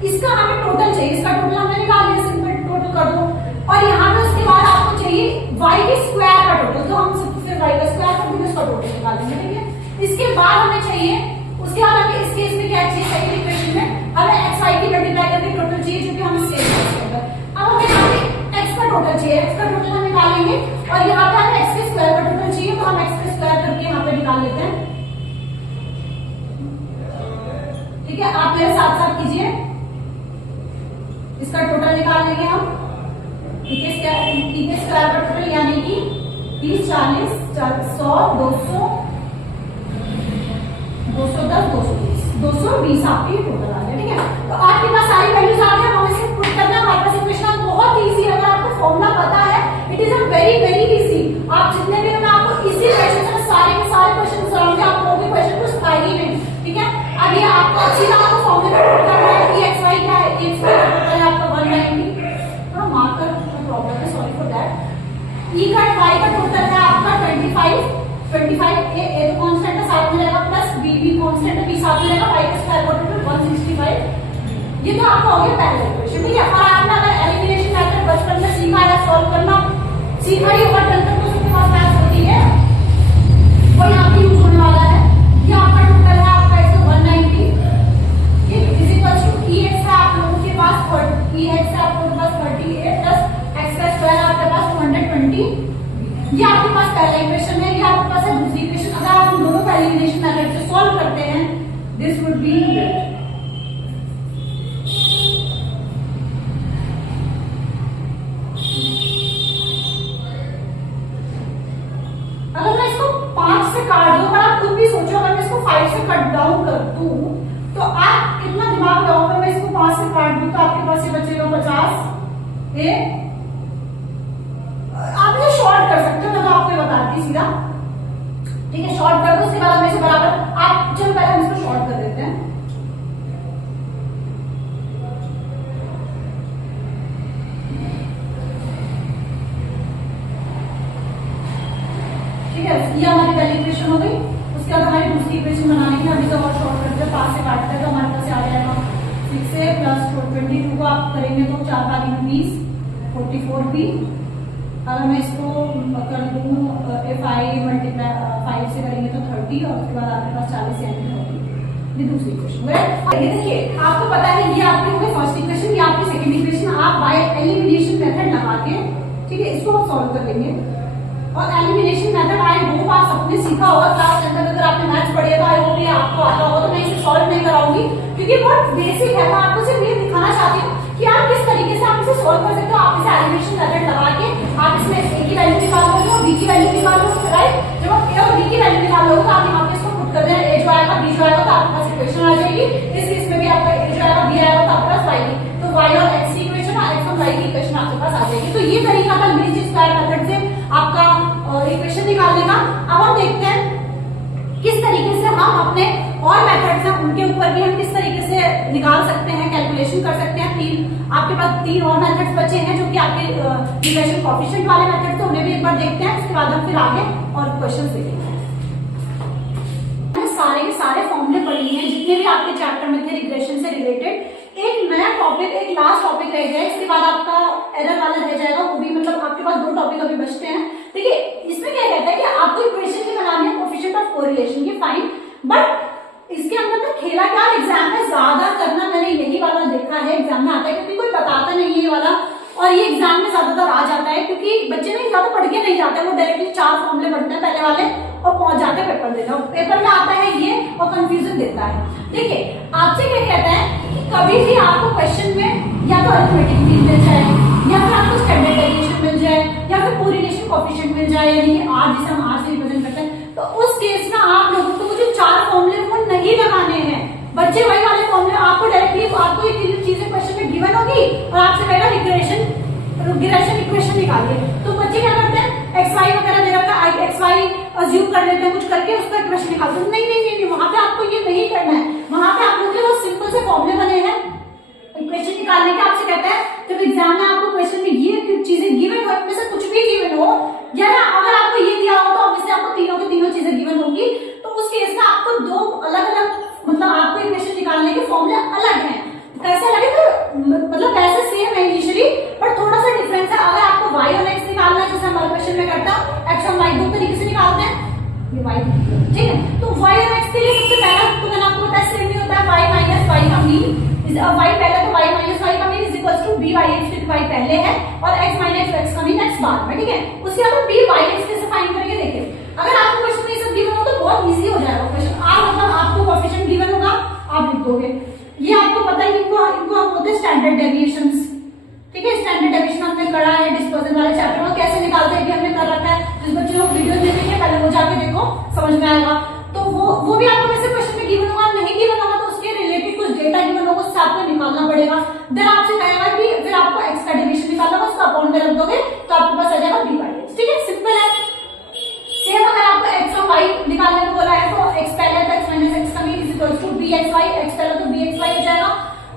इसका हमें टोटल चाहिए, इसका टोटल हमने निकाल लिया, सिंपल टोटल कर दो। और यहाँ पे उसके बाद आपको चाहिए y के स्क्वायर का टोटल, तो हम सबसे y का स्क्वायर कर देंगे, उसका टोटल निकालेंगे, ठीक है। इसके बाद हमें चाहिए, उसके बाद हमें इस केस में क्या चाहिए, सेकंड इक्वेशन में हमें x y की मल्टीप्लाई करके टोटल चाहिए, जो कि हमें सेम है। अब हमें यहाँ पे x का टोटल चाहिए, x का टोटल हम निकालेंगे और यहाँ पे हमें x के स्क्वायर का टोटल चाहिए, तो हम x के स्क्वायर करके यहाँ पे निकाल लेते हैं, ठीक है। आप मेरे साथ साथ कीजिए, इसका टोटल निकाल लेंगे हम, ठीक है, स्क्वायर का टोटल यानी कि 30 40 100 200 210 220 220 आपकी टोटल आ गया, ठीक है। तो आपके पास सारी वैल्यूज आ गए, हमें सिर्फ पुट करना है, हमारे पास इक्वेशन बहुत इजी है, अगर आपको फॉर्मूला पता है it is a very easy. आप जितने भी, मैं आपको इसी क्वेश्चन से सारे के सारे क्वेश्चन कराऊंगी, आपको कोई क्वेश्चन कुछ था ही नहीं, ठीक है। अब ये आपको सीधा आपको फॉर्मूला पुट करना है कि x y क्या है, x का टोटल है आपका 190, थोड़ा मार्कर प्रॉब्लम है, सॉरी फॉर दैट। e का y का टोटल है आपका 25 ए तो कांस्टेंट है, साथ में रहेगा, प्लस b भी कांस्टेंट है, b साथ में रहेगा, y का स्क्वायर का टोटल 165। ये तो आपका हो गया पहला इक्वेशन, ठीक है। और आपने अगर एलिमिनेशन मेथड बचपन में सीखा है, सॉल्व करना सीखा ही होगा, 10 तक तो सबके पास मैथ्स होती है, वो यहाँ पे यूज होने वाला है। ये आपका टोटल है आपका 190, ठीक, is equal to e x है आप लोगों के पास, e x है आप लोगों के पास 38 प्लस x का स्क्वायर आपके पास 220। ये आपके पास पहला इक्वेशन है, ये आपके पास है दूसरी इक्वेशन। अगर आप इन दोनों का एलिमिनेशन मेथड से सॉल्व करते हैं, दिस वुड बी अगर मैं इसको 5 से काट दूं, अगर आप खुद भी सोचो, अगर मैं इसको 5 से कट डाउन कर दूं, तो आप कितना दिमाग लगाओ, अगर मैं इसको 5 से काट दूं तो आपके पास ये बचेगा 50 ए। आप इसे शॉर्ट कर सकते हो, मैं तो आपको बताती सीधा, ठीक है, शॉर्ट कर दो, उसके बाद हमें से बराबर आप, चलो पहले हम इसको शॉर्ट कर देते हैं, ठीक है। ये हमारी पहली इक्वेशन हो गई, उसके बाद हमारी दूसरी इक्वेशन बनाने की, अभी तो और शॉर्ट करते हैं, 5 से काटते हैं तो हमारे पास आ जाएगा 6a प्लस 22 को आप करेंगे तो 4 5 20 44b। अगर मैं इसको कर दूं if I मल्टीप्लाई 5 से करेंगे तो 30 और उसके बाद आपके पास 40 यानी 30। ये दूसरी इक्वेशन, ये देखिए आपको पता है ये आपकी हो गई फर्स्ट इक्वेशन, ये आपकी सेकंड इक्वेशन। आप बाय एलिमिनेशन मेथड लगा के, ठीक है, इसको हम सॉल्व कर लेंगे। और एलिमिनेशन मेथड आई होप आप सबने सीखा होगा क्लास के अंदर, अगर आपने मैथ्स पढ़ी है तो आई होप ये आपको आता होगा, तो मैं इसे सॉल्व नहीं कराऊंगी क्योंकि बहुत बेसिक है। मैं आपको सिर्फ ये दिखाना चाहती हूँ कि आप किस तरीके से आप इसे सॉल्व कर सकते हो। आप इसे एलिमिनेशन मेथड लगा के आप इसमें a की वैल्यू निकालोगे और b की वैल्यू निकालोगे, राइट। जब आप a और b की वैल्यू निकालोगे तो आप यहाँ पे इसको पुट कर देना, a जो आएगा b जो आएगा, तो आपके पास इक्वेशन आ जाएगी। इस केस में भी आपका a जो आएगा b आपके पास आ जाएगी। तो ये तरीका था लीस्ट स्क्वायर मेथड से आपका इक्वेशन निकालने का। अब हम देखते हैं किस तरीके से हम अपने और मेथड्स हैं उनके ऊपर भी हम किस तरीके से निकाल सकते हैं, कैलकुलेशन कर सकते हैं। आपके पास 3 और मेथड्स बचे हैं जो कि आपके रिग्रेशन कोएफिशिएंट वाले मेथड थे, उन्हें भी एक बार देखते हैं। उसके बाद हम फिर आगे और क्वेश्चंस देखेंगे। सारे के सारे फॉर्मूले पढ़ लिए हैं जितने भी आपके चैप्टर में थे रिग्रेशन से रिलेटेड। एक नया टॉपिक, एक लास्ट टॉपिक रह गया, इसके बाद आपका एरर वाला रह जाएगा। वो भी मतलब आपके पास 2 टॉपिक अभी बचते हैं। देखिए इसमें क्या कहता है कि आपको इक्वेशन की बनानी है कोएफिशिएंट ऑफ कोरिलेशन की, फाइन, बट इसके अंदर तो खेला क्या, एग्जाम में ज्यादा करना मैंने यही वाला देखा है, एग्जाम में आता है क्योंकि कोई बताता नहीं है ये वाला, और ये एग्जाम में ज्यादातर आ जाता है क्योंकि बच्चे नहीं ज्यादा पढ़ के नहीं जाते, वो डायरेक्टली 4 फॉर्मूले पढ़ते हैं पहले वाले और पहुंच जाते हैं पेपर देने। पेपर में आता है ये और कंफ्यूजन देता है। देखिए आपसे क्या कहता है कि कभी भी आपको क्वेश्चन में या तो अरिथमेटिक मीन मिल जाए, या फिर आपको स्टैंडर्ड डेविएशन मिल जाए, या फिर कोरिलेशन कोएफिशिएंट मिल जाए, यानी कि आर जिसे हम आर से रिप्रेजेंट करते हैं, तो उस केस में आप लोगों को जो 4 फॉर्मूले वो नहीं लगाने हैं। बच्चे वही वाले फॉर्मूले आपको डायरेक्टली आपको ये 3 चीजें क्वेश्चन में गिवन होगी और आपसे कहेगा रिग्रेशन इक्वेशन निकालिए। तो बच्चे क्या करते हैं, एक्स वाई वगैरह दे रखा है, एक्स वाई अज्यूम कर लेते हैं कुछ करके उसका इक्वेशन निकालते हैं। नहीं, वहां पे आपको ये नहीं करना है। वहां पे आप लोगों के बहुत सिंपल से फॉर्मूले बने हैं इक्वेशन निकालने के। आपसे कहता है जब एग्जाम में आपको क्वेश्चन में ये चीजें गिवन हो, इनमें से कुछ भी गिवन हो, या ना अगर आपको ये दिया हो तो ऑब्वियसली आपको तीनों की तीनों चीजें गिवन होगी, तो उस केस में आपको 2 अलग-अलग मतलब आपको इक्वेशन निकालने के फॉर्मूले अलग हैं। कैसे अलग है, तो मतलब वैसे सेम है इनिशियली, बट थोड़ा सा डिफरेंस है। अगर आपको y और x निकालना है जैसे हमारे क्वेश्चन में करता x और y 2 तरीके से निकालते हैं, ये y, ठीक है। तो y और x के लिए सबसे पहला तो मैंने आपको बताया सेम ही होता है, y माइनस y का मीन, y पहले तो y माइनस y का mean is equal to byx, क्योंकि y पहले है और x माइनस x का मीन x बाद में, ठीक है। उसके बाद byx कैसे फाइंड करके देखिए। अगर आपको क्वेश्चन में ये सब गिवन हो तो बहुत इजी हो जाएगा क्वेश्चन। मतलब आपको कोएफिशिएंट गिवन होगा, आप लिख दोगे। ये आपको पता है इनको हम बोलते हैं स्टैंडर्ड डेविएशंस, ठीक है। स्टैंडर्ड डेविएशन हमने करा है डिस्पर्जन वाले चैप्टर में, कैसे निकालते हैं भी हमने कर रखा है। जिस बच्चे लोग वीडियो देखेंगे पहले वो जाके देखो, समझ में आएगा। तो वो भी आपको वैसे क्वेश्चन में गिवन होगा, नहीं गिवन होगा तो उसके रिलेटेड कुछ डेटा गिवन होगा, उससे आपको निकालना पड़ेगा। देन आपसे कहेगा कि फिर आपको एक्स का डेविएशन निकालना होगा, उसका अपॉन में रख दोगे तो आपके पास आ जाएगा b/x, ठीक है। सिंपल है। सेम अगर आपको x और y निकालने को बोला है तो x पहले तो x माइनस x का mean is equal to bxy, x पहले तो bxy हो जाएगा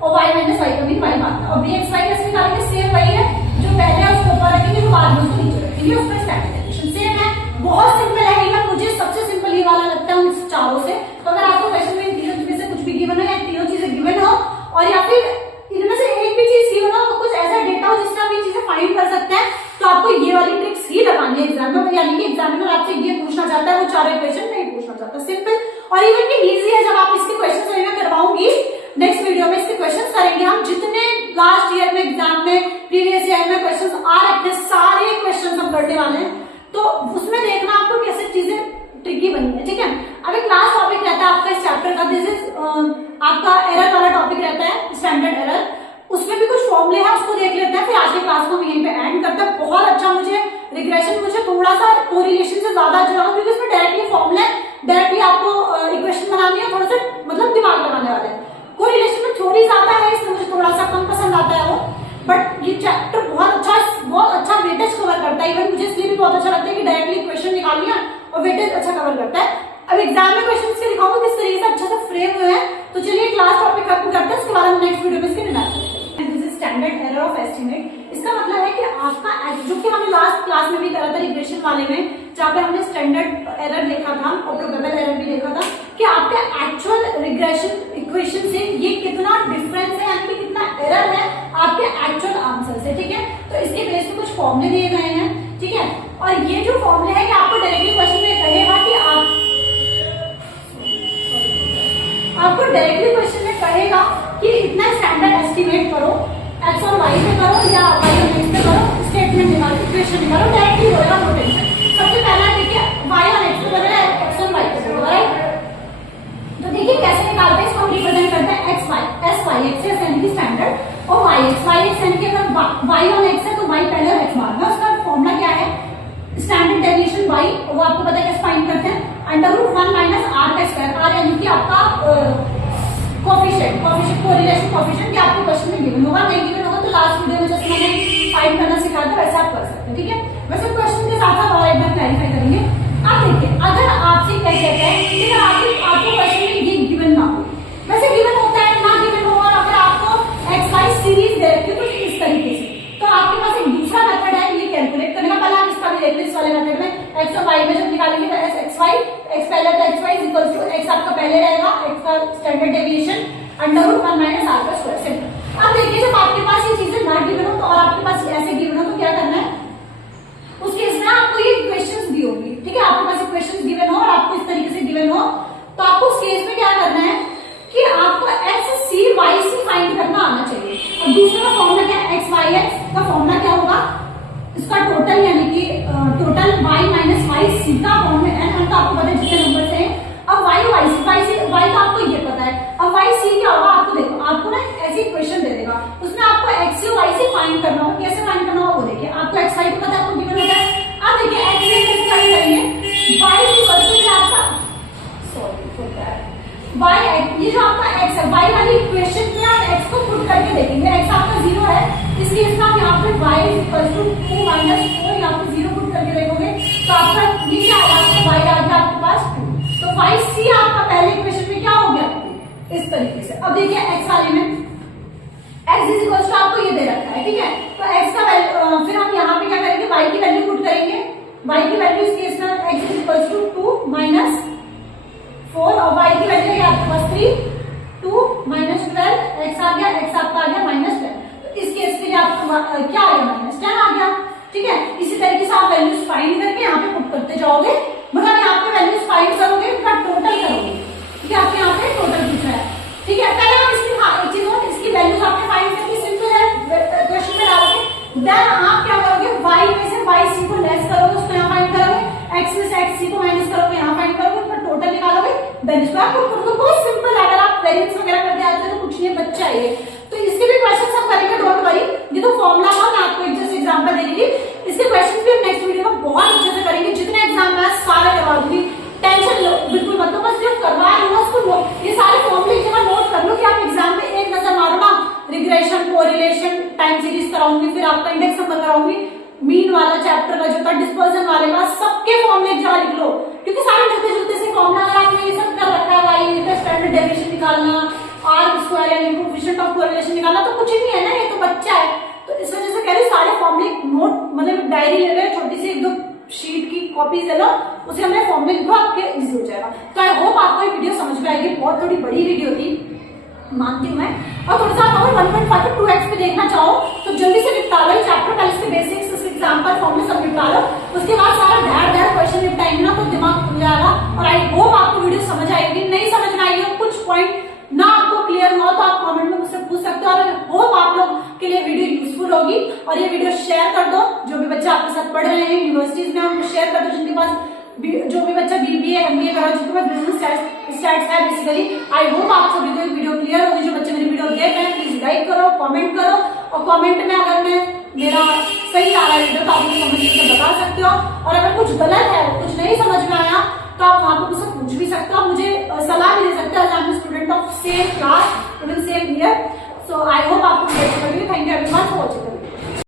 और y माइनस y का मीन y बाद में, और bxy कैसे निकालेंगे, सेम वही है जो पहले है उसको ऊपर रखेंगे तो बाद में उसको नीचे रखेंगे, उसका स्टैंडर्ड डेविएशन सेम है। बहुत सिंपल है, इवन मुझे सबसे सिंपल ये वाला लगता है उन चारों से। तो अगर आपको क्वेश्चन में इन तीनों में से कुछ भी गिवन हो या तीनों चीजें गिवन हो और या फिर इनमें से एक भी चीज गिवन हो तो कुछ ऐसा डेटा हो जिससे आप ये चीजें फाइंड कर सकते हैं, तो आपको ये वाली ट्रिक्स ही लगानी है एग्जाम में। यानी कि एग्जामिनर आपसे ये पूछना चाहता है, वो 4 इक्वेशन नहीं पूछना चाहता, सिंपल। और इवन ये इजी है, जब आप इसके क्वेश्चन मैं करवाऊंगी नेक्स्ट वीडियो में, इसके क्वेश्चन करेंगे हम। जितने लास्ट ईयर में एग्जाम में प्रीवियस ईयर में क्वेश्चन आ रखे हैं सारे क्वेश्चन हम करने वाले हैं, तो उसमें देखना आपको कैसे चीजें ट्रिकी बनी है, ठीक है। अब एक लास्ट टॉपिक रहता है आपका इस चैप्टर का, दिस इज आपका एरर वाला टॉपिक रहता है, स्टैंडर्ड एरर। उसमें भी कुछ फॉर्मूले हैं, उसको देख लेते हैं, फिर आज के क्लास को हम यहीं पे एंड करते हैं। बहुत अच्छा मुझे रिग्रेशन मुझे थोड़ा सा कोरिलेशन से ज्यादा अच्छा लगा क्योंकि उसमें डायरेक्टली फॉर्मूले, डायरेक्टली आपको इक्वेशन बनानी है, थोड़ा सा मतलब दिमाग लगाने वाले हैं। कोरिलेशन में थोड़ी ज्यादा है, इसलिए मुझे थोड़ा सा कम पसंद आता है वो, बट ये चैप्टर बहुत अच्छा वेटेज कवर करता है। इवन मुझे इसलिए भी बहुत अच्छा लगता है कि डायरेक्टली इक्वेशन निकाल लिया और वेटेज अच्छा कवर करता है। अब एग्जाम में क्वेश्चन के दिखाऊंगा किस तरीके से अच्छा सा फ्रेम हुए हैं। तो चलिए क्लास टॉपिक खत्म करते हैं, इसके बाद हम नेक्स्ट वीडियो में इसके result standard error of estimate. इसका मतलब है कि आपका जो कि हमने लास्ट क्लास में भी करा था रिग्रेशन वाले में, जहाँ पे हमने स्टैंडर्ड एरर देखा था और प्रोबेबल एरर भी देखा था कि आपके एक्चुअल रिग्रेशन इक्वेशन से ये कितना डिफरेंस है, यानी कि कितना एरर है आपके एक्चुअल आंसर से, ठीक है। तो इसके बेस पे कुछ फॉर्मूले दिए गए हैं, ठीक है। और ये जो फॉर्मूले है कि आपको डायरेक्टली क्वेश्चन में कहेगा कि आपको डायरेक्टली क्वेश्चन में कहेगा कि इतना स्टैंडर्ड एस्टिमेट करो, एक्स और वाई पे करो या वाई और एक्स पे करो, स्टेटमेंट निकालो, इक्वेशन निकालो, डायरेक्टली होगा, नो टेंशन। सबसे पहला देखिए वाई और एक्स पे करो, एक्स और वाई पे करो, राइट। तो देखिए कैसे निकालते हैं, इसको हम रिप्रेजेंट करते हैं x y, s y x यानी कि स्टैंडर्ड, और वाई एक्स यानी कि अगर वाई और एक्स है तो वाई पहले और एक्स बाद में। उसका फॉर्मूला क्या है, स्टैंडर्ड डेविएशन वाई, वो आपको पता है कैसे फाइंड करते हैं, √1 माइनस आर का स्क्वायर, आर यानी कि आपका कोरिलेशन कोएफिशिएंट, आपको क्वेश्चन में गिवन होगा, नहीं गिवन होगा तो लास्ट वीडियो में जैसे मैंने फाइंड करना सिखाते हैं वैसे आप कर सकते हैं, ठीक है। वैसे क्वेश्चन के साथ साथ और एक बार क्लैरिफाई करेंगे। आप देखिए, अगर आपसे क्या कहता है कि अगर आपको क्वेश्चन में ये गिवन ना हो, वैसे गिवन होता है ना गिवन हो, और अगर आपको एक्स वाई सीरीज दे रखी है तो इस तरीके से, तो आपके पास एक दूसरा मेथड है ये कैलकुलेट करने का। पहले आप इसका भी देख लो, इस वाले मेथड में एक्स और वाई में जब निकालेंगे तो एक्स वाई, एक्स पहले तो x y equals to x आपका पहले रहेगा, एक्स का standard deviation under root 1 minus r का स्क्वायर सिंपल। अब देखिए, जब आपके पास ये चीजें ना गिवन हो तो और आपके पास ऐसे गिवन हो तो क्या करना है, उस केस में आपको ये क्वेश्चंस दी होगी, ठीक है। आपके पास क्वेश्चंस गिवन हो और आपको इस तरीके से गिवन हो तो आपको उस केस में क्या करना है कि आपको x c y c find करना आना चाहिए। और दूसरा का फॉर्मूला क्या है, एक्स वाई एक्स का फॉर्मूला क्या होगा, इसका टोटल यानी कि total y minus y c का फॉर्मूला एन तो आपको पता है जितने नंबर हैं। अब वाई वाई सी वाई तो आपको ये पता है, अब वाई सी क्या होगा, आपको देखो, आपको ना ऐसी इक्वेशन दे देगा, उसमें आपको एक्स से वाई से फाइंड करना होगा। कैसे फाइंड करना होगा वो देखिए, आपको एक्स वाई को पता है, आपको गिवन होता है। अब देखिए एक्स से कैसे फाइंड करेंगे, वाई इक्वल टू आपका वाई, ये जो आपका एक्स है वाई वाली इक्वेशन में आप एक्स को पुट करके देखेंगे, एक्स आपका 0 है, इसलिए इसका आप यहाँ पे वाई इक्वल टू 2 माइनस 4 यहाँ पे 0 पुट करके देखोगे तो आपका ये क्या आया, आपका वाई आ गया आपके पास 2। तो वाई सी आपका पहले इक्वेशन में क्या हो गया इस तरीके से। अब देखिए एक्स वाले में एक्स इज इक्वल टू आपको ये दे रखा है, ठीक है। तो एक्स का वैल्यू फिर हम यहाँ पे क्या करेंगे, वाई की वैल्यू पुट करेंगे, वाई की वैल्यू इस केस में एक्स इज इक्वल टू 2 माइनस 4 और वाई की वैल्यू है आपके पास 3, 2 माइनस 12, एक्स आ गया, एक्स आपका आ गया माइनस 10। तो इस केस के लिए आपको क्या आ गया, माइनस 10 आ गया, ठीक है। इसी तरीके से आप वैल्यूज फाइंड करके यहाँ पे पुट करते जाओगे, मतलब यहाँ पे वैल्यूज फाइंड करोगे उनका टोटल करोगे, ठीक है। आपके यहाँ पे टोटल पूछा है, ठीक है। पहले हम इसकी एक चीज और, इसकी वैल्यूज आपने फाइंड करके सिंपल है क्वेश्चन में डालोगे, देन आप क्या करोगे, वाई में से वाई सी को लेस करोगे, उसको यहाँ फाइंड करोगे, एक्स में से एक्स सी को माइनस करोगे, यहाँ फाइंड करोगे, उसका टोटल निकालोगे, देन इसको आप पुट करोगे। बहुत सिंपल है, अगर आप वेरिएंस वगैरह करते आते हैं तो कुछ नहीं, बच्चा है ये। तो इसके भी क्वेश्चन हम करेंगे, डोंट वरी। ये तो फॉर्मूला था, मैं आपको एक जैसे एग्जांपल दे दूंगी, इसके क्वेश्चन भी हम नेक्स्ट वीडियो में बहुत अच्छे से करेंगे। जितने एग्जाम में सारे करवा दूंगी, टेंशन लो बिल्कुल मत लो, बस जो करवा रही हूँ उसको ये सारे फॉर्मूले एक जगह नोट कर लो कि आप एग्जाम में एक नजर मारो ना। रिग्रेशन, कोरिलेशन, टाइम सीरीज कराऊंगी, फिर आपका इंडेक्स नंबर कराऊंगी, मीन वाला चैप्टर का जो था, डिस्पर्जन वाले का, सबके फॉर्मूले एक जगह लिख लो, क्योंकि सारे मिलते जुलते से फॉर्मूला अगर आपने ये सब कर रखा है, वाई का स्टैंडर्ड डेविएशन निकालना, आर स्क्वायर यानी कोएफिशिएंट ऑफ कोरिलेशन निकालना, तो कुछ ही नहीं है ना, ये तो बच्चा है। तो इस वजह से कह रही सारे फॉर्मूले नोट, मतलब डायरी ले लो, छोटी सी 1-2 शीट की कॉपीज ले लो, उसे हमने फॉर्मूले लिखो, आपके इजी हो जाएगा। तो आई होप आपको ये वीडियो समझ में आएगी, बहुत थोड़ी बड़ी वीडियो थी मानती हूँ मैं, और थोड़ा सा अगर 1.5 to 2x पे देखना चाहो तो जल्दी से निपटा लो चैप्टर, पहले इसके बेसिक्स, उसके एग्जांपल, फॉर्मूले सब निपटा लो, उसके बाद सारा ढेर क्वेश्चन निपटाएंगे ना तो दिमाग खुल जाएगा। और आई होप आपको वीडियो समझ आएगी। नहीं समझ में आई हो, कुछ पॉइंट ना आपको क्लियर हो तो आप कमेंट में मुझसे पूछ सकते हो, और होप आप लोग के लिए वीडियो यूजफुल होगी। और ये वीडियो शेयर कर दो, जो भी बच्चे आपके साथ पढ़ रहे हैं यूनिवर्सिटीज में, उनको शेयर कर दो, जिनके पास जो भी बच्चा बीबीए एमबीए कर रहा है, जिनके पास बिजनेस स्टैट्स है बेसिकली। आई होप आप सभी को वीडियो क्लियर होगी। जो बच्चे मेरी वीडियो देख रहे हैं प्लीज लाइक करो, कमेंट करो, और कमेंट में अगर मेरा सही आ रहा है वीडियो तो आप मुझे कमेंट करके बता सकते हो, और अगर कुछ गलत है, कुछ नहीं समझ में आया तो आप वहां पर मुझसे पूछ भी सकते हो, मुझे सलाह भी दे सकते हो, I am student of same class, same year. So I hope आपको thank you everyone for watching.